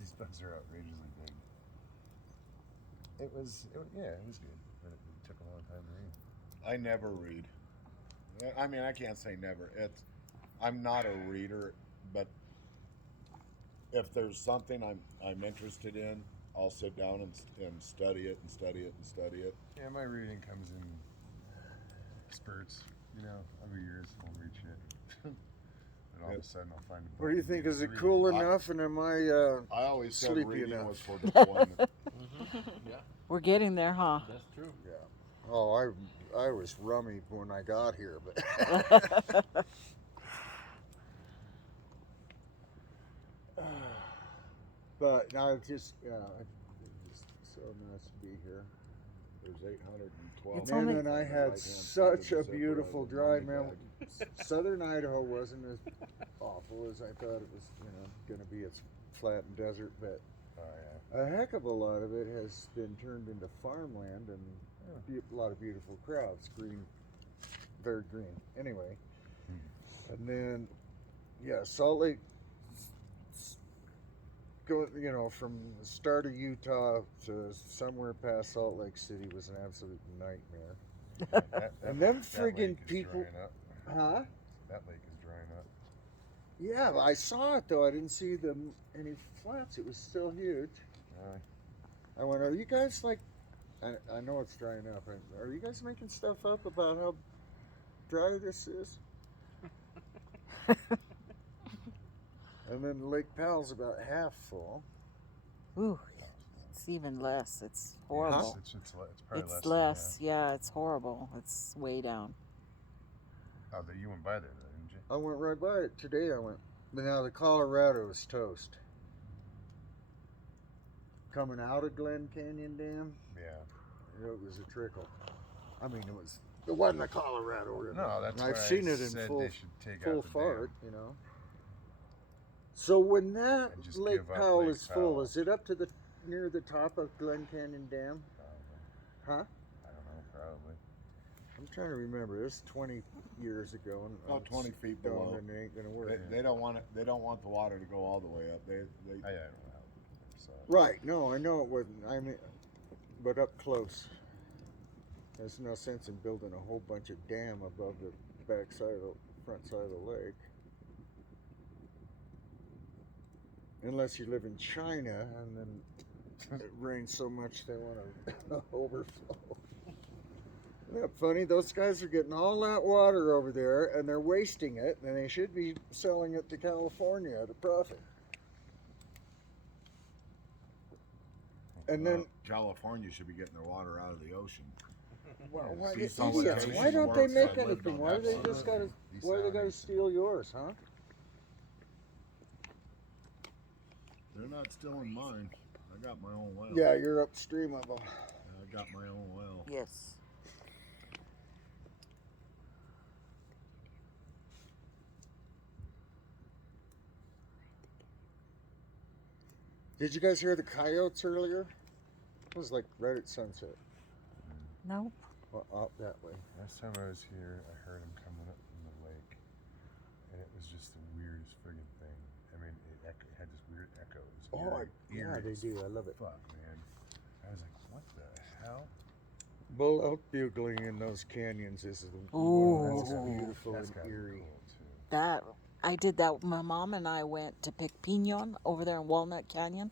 These bugs are outrageously big. It was good, but it took a long time to read. I never read. I mean, I can't say never. I'm not a reader, but if there's something I'm interested in, I'll sit down and study it and study it and study it. Yeah, my reading comes in spurts. Every year I'll read shit. And all of a sudden I'll find a book. What do you think? Is it read cool enough, and am I I always said sleepy reading enough? was for deployment. Yeah, We're getting there, huh? that's true. Yeah. Oh, I was rummy when I got here, but but now it's just it's so nice to be here. There's 812. It's Man, only- and I had such a beautiful drive, man. Southern Idaho wasn't as awful as I thought it was, going to be. It's flat and desert, but Oh yeah. a heck of a lot of it has been turned into farmland and a lot of beautiful crowds, green, very green. Anyway, and then, Salt Lake, from the start of Utah to somewhere past Salt Lake City was an absolute nightmare. And them friggin' lake is people- drying up. Huh? That lake is drying up. Yeah, I saw it though. I didn't see any flats. It was still huge. I went, are you guys like? I know it's drying up. Are you guys making stuff up about how dry this is? And then Lake Powell's about half full. Ooh, it's even less. It's horrible. It's probably It's less. less. Yeah, it's horrible. It's way down. Oh, you went by there, though, didn't you? I went right by it today. But now the Colorado is toast. Coming out of Glen Canyon Dam, Yeah. it was a trickle. I mean, it wasn't the Colorado River. No, that's And I've why seen I it in said full they should take full out the fart, dam. So when that And just Lake give up Powell Lake is full, Powell. is it up to near the top of Glen Canyon Dam? Probably. Huh? I don't know, probably. I'm trying to remember. This is 20 years ago, and About 20 feet dumb below. and it ain't gonna work. They don't want it. They don't want the water to go all the way up. I don't know how. So. Right? No, I know it wouldn't. I mean, but up close. There's no sense in building a whole bunch of dam above the front side of the lake. Unless you live in China and then it rains so much they want to overflow. Isn't that funny? Those guys are getting all that water over there and they're wasting it, and they should be selling it to California at a profit. And then, California should be getting their water out of the ocean. well, why, See, idiots, desalination why don't they works. make I lived anything? on Why do that they just gotta? Why do they gotta steal yours, huh? They're not stealing mine. I got my own well. Yeah, you're upstream of them. I got my own well. Yes. Did you guys hear the coyotes earlier? It was like right at sunset. Nope. Well, out that way. Last time I was here, I heard him coming up from the lake, and it was just the weirdest friggin' thing. I mean, it had this weird echo. It was Yeah, they do. I love it. Fuck, man. I was like, what the hell? Bull elk bugling in those canyons is Ooh. that's beautiful That's and gotta be eerie. cool, too. That I did that. My mom and I went to pick pinon over there in Walnut Canyon,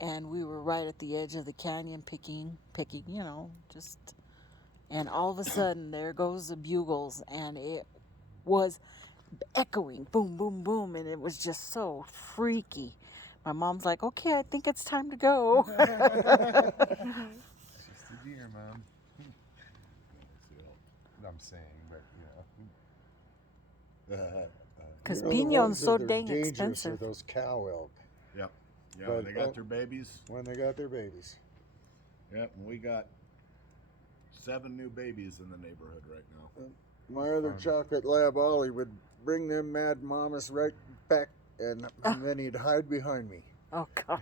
and we were right at the edge of the canyon picking, just. And all of a sudden, there goes the bugles, and it was echoing, boom, boom, boom, and it was just so freaky. My mom's like, "Okay, I think it's time to go." It's just a deer, Mom. I'm saying, but, Because The pinon's ones so that are dang dangerous expensive. are those cow elk Yep. Yeah, But, they got their babies. when they got their babies. Yep, and we got 7 new babies in the neighborhood right now. My other chocolate lab Ollie would bring them mad mamas right back, and then he'd hide behind me. Oh God.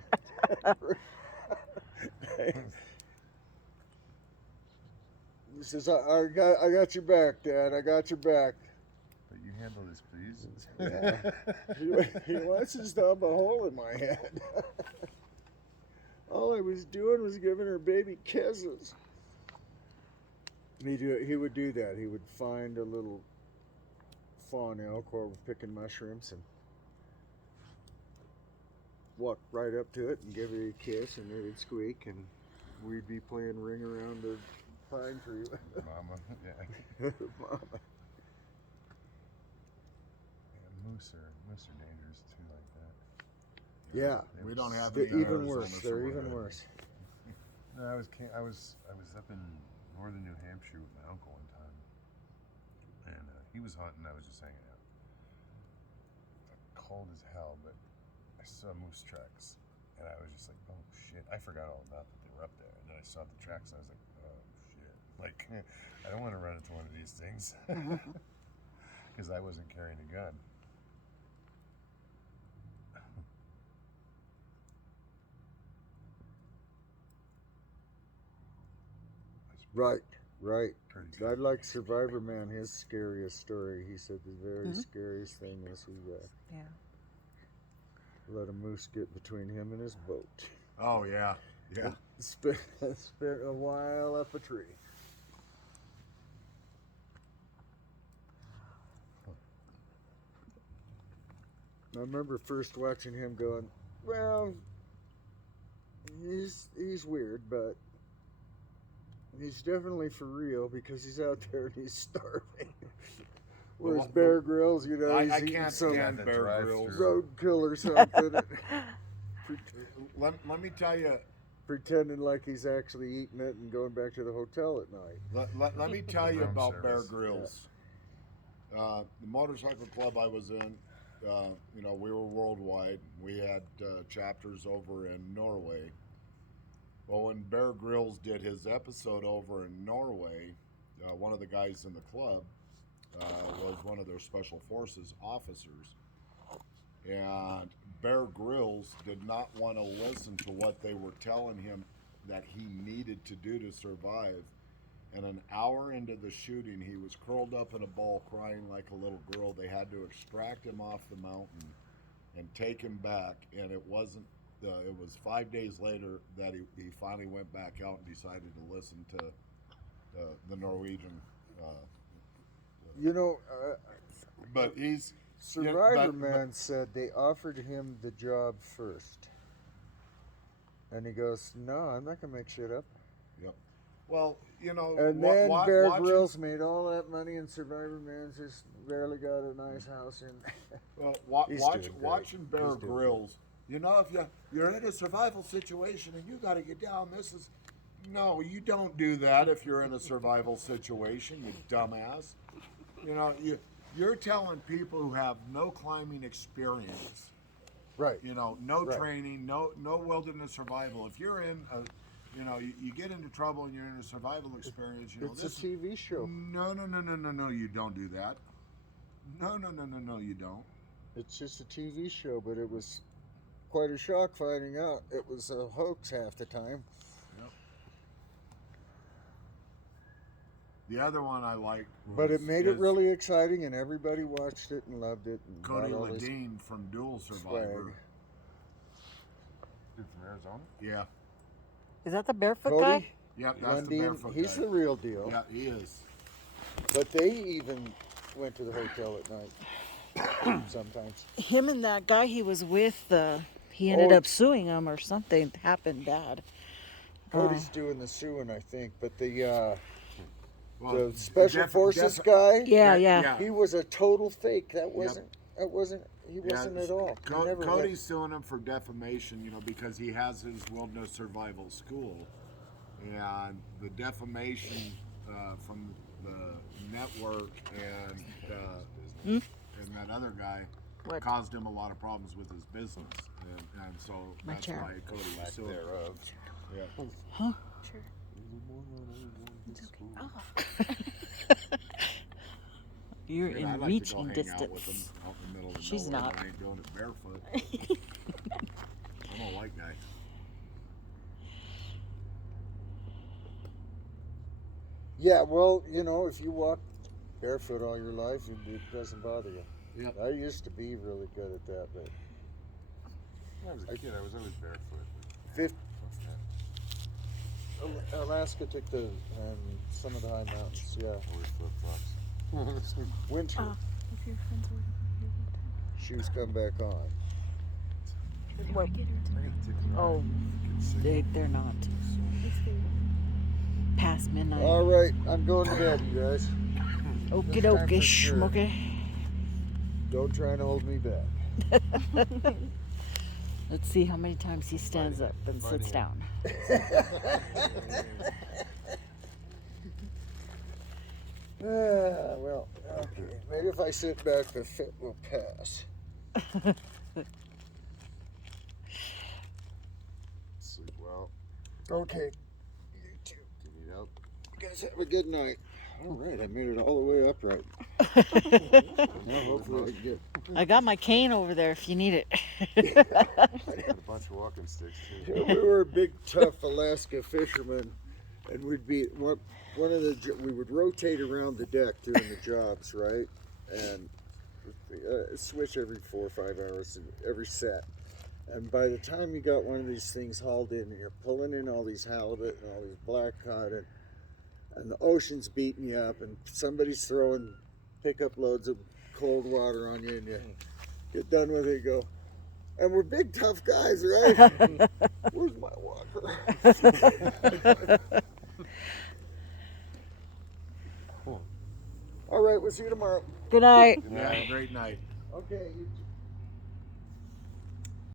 He says, I got your back, Dad. I got your back. But you handle this, please? Yeah. He wants to stop a hole in my head. All I was doing was giving her baby kisses. He would do that. He would find a little fawn elk while we're picking mushrooms and walk right up to it and give it a kiss, and it would squeak, and we'd be playing ring around the pine tree. Mama, yeah. Mama. Moose are dangerous too, like that. Yeah, We don't have they're any even Arizona, worse. so They're we're even good. worse. No, I was up in northern New Hampshire with my uncle one time, and he was hunting. I was just hanging out. Cold as hell, but I saw moose tracks, and I was just like, "Oh shit!" I forgot all about that they were up there, and then I saw the tracks, and I was like, "Oh shit!" Like, I don't want to run into one of these things because I wasn't carrying a gun. Right. Pretty I good. like Survivor Man. His scariest story. He said the very scariest thing was he Yeah. let a moose get between him and his boat. Oh yeah. Spent a while up a tree. I remember first watching him going, well, he's weird, but he's definitely for real because he's out there and he's starving. Whereas Well, Bear Grylls, you know, I he's eating can't some stand the Bear drive-through. Grylls. roadkill or something, Let me tell you. pretending like he's actually eating it and going back to the hotel at night. Let me tell you Room about Bear service. Grylls. The motorcycle club I was in, we were worldwide. We had chapters over in Norway. Well, when Bear Grylls did his episode over in Norway, one of the guys in the club was one of their special forces officers. And Bear Grylls did not want to listen to what they were telling him that he needed to do to survive. And an hour into the shooting, he was curled up in a ball crying like a little girl. They had to extract him off the mountain and take him back. And it wasn't, it was 5 days later that he finally went back out and decided to listen to the Norwegian. But he's, Survivor Man said they offered him the job first. And he goes, no, I'm not going to make shit up. Yep. Well, And then Bear Grylls made all that money, and Survivor Man's just barely got a nice house in. Well, He's doing great. watching Bear He's doing Grylls, if you're in a survival situation and you got to get down, no, you don't do that if you're in a survival situation, you dumbass. You're telling people who have no climbing experience, Right. no Right. training, no wilderness survival. If you're in a, you get into trouble and you're in a survival experience, It's a TV show. No, you don't do that. No, you don't. It's just a TV show, but it was quite a shock finding out it was a hoax half the time. Yep. The other one I liked But it made it really exciting, and everybody watched it and loved it. And Cody bought all this Ledeen from Dual swag. Survivor. Dude from Arizona? Yeah. Is that the barefoot Cody? guy? Yep, that's the Lundeen, barefoot he's guy. the real deal. Yeah, he is. But they even went to the hotel at night sometimes. Him and that guy he was with, he ended Oh. up suing him or something happened bad. Cody's doing the suing, I think, but Well, the special forces guy, Yeah. he was a total fake. He wasn't at all. He never Cody's suing him for defamation, because he has his wilderness survival school, and the defamation from the network and that other guy What? caused him a lot of problems with his business, and so My that's chair. why Cody was suing him. Thereof. Yeah. Huh? Sure. Oh. You're Yeah, in I'd like reaching to go hang out with distance. him out in the middle of She's nowhere, not. but I ain't doing it barefoot. I'm a white guy. Yeah, well, if you walk barefoot all your life and it doesn't bother you. Yep. I used to be really good at that, but When I was a kid, I was always barefoot. Fif- What's that? Alaska took some of the high mountains. Yeah, Always flip flops. winter If your friends were shoes come back on. What? Oh, they're not. Past midnight. All right, I'm going to bed, you guys. Okie This time for dokie, sure. schmookie. Don't try to hold me back. Let's see how many times he stands up and sits down. Well, okay. Maybe if I sit back, the fit will pass. Sleep well. Okay. You too. Do you need help? You guys have a good night. All right, I made it all the way upright. Now hopefully I can get. I got my cane over there if you need it. Got a bunch of walking sticks too. Yeah, we were big, tough Alaska fishermen, and we'd be we would rotate around the deck doing the jobs, right? And switch every 4 or 5 hours, every set. And by the time you got one of these things hauled in, and you're pulling in all these halibut and all these blackcod, and the ocean's beating you up, and somebody's throwing pickup loads of cold water on you, and you get done with it, you go, and we're big, tough guys, right? Where's my walker? All right, we'll see you tomorrow. Good night. Yeah, have a great night. Okay, you too.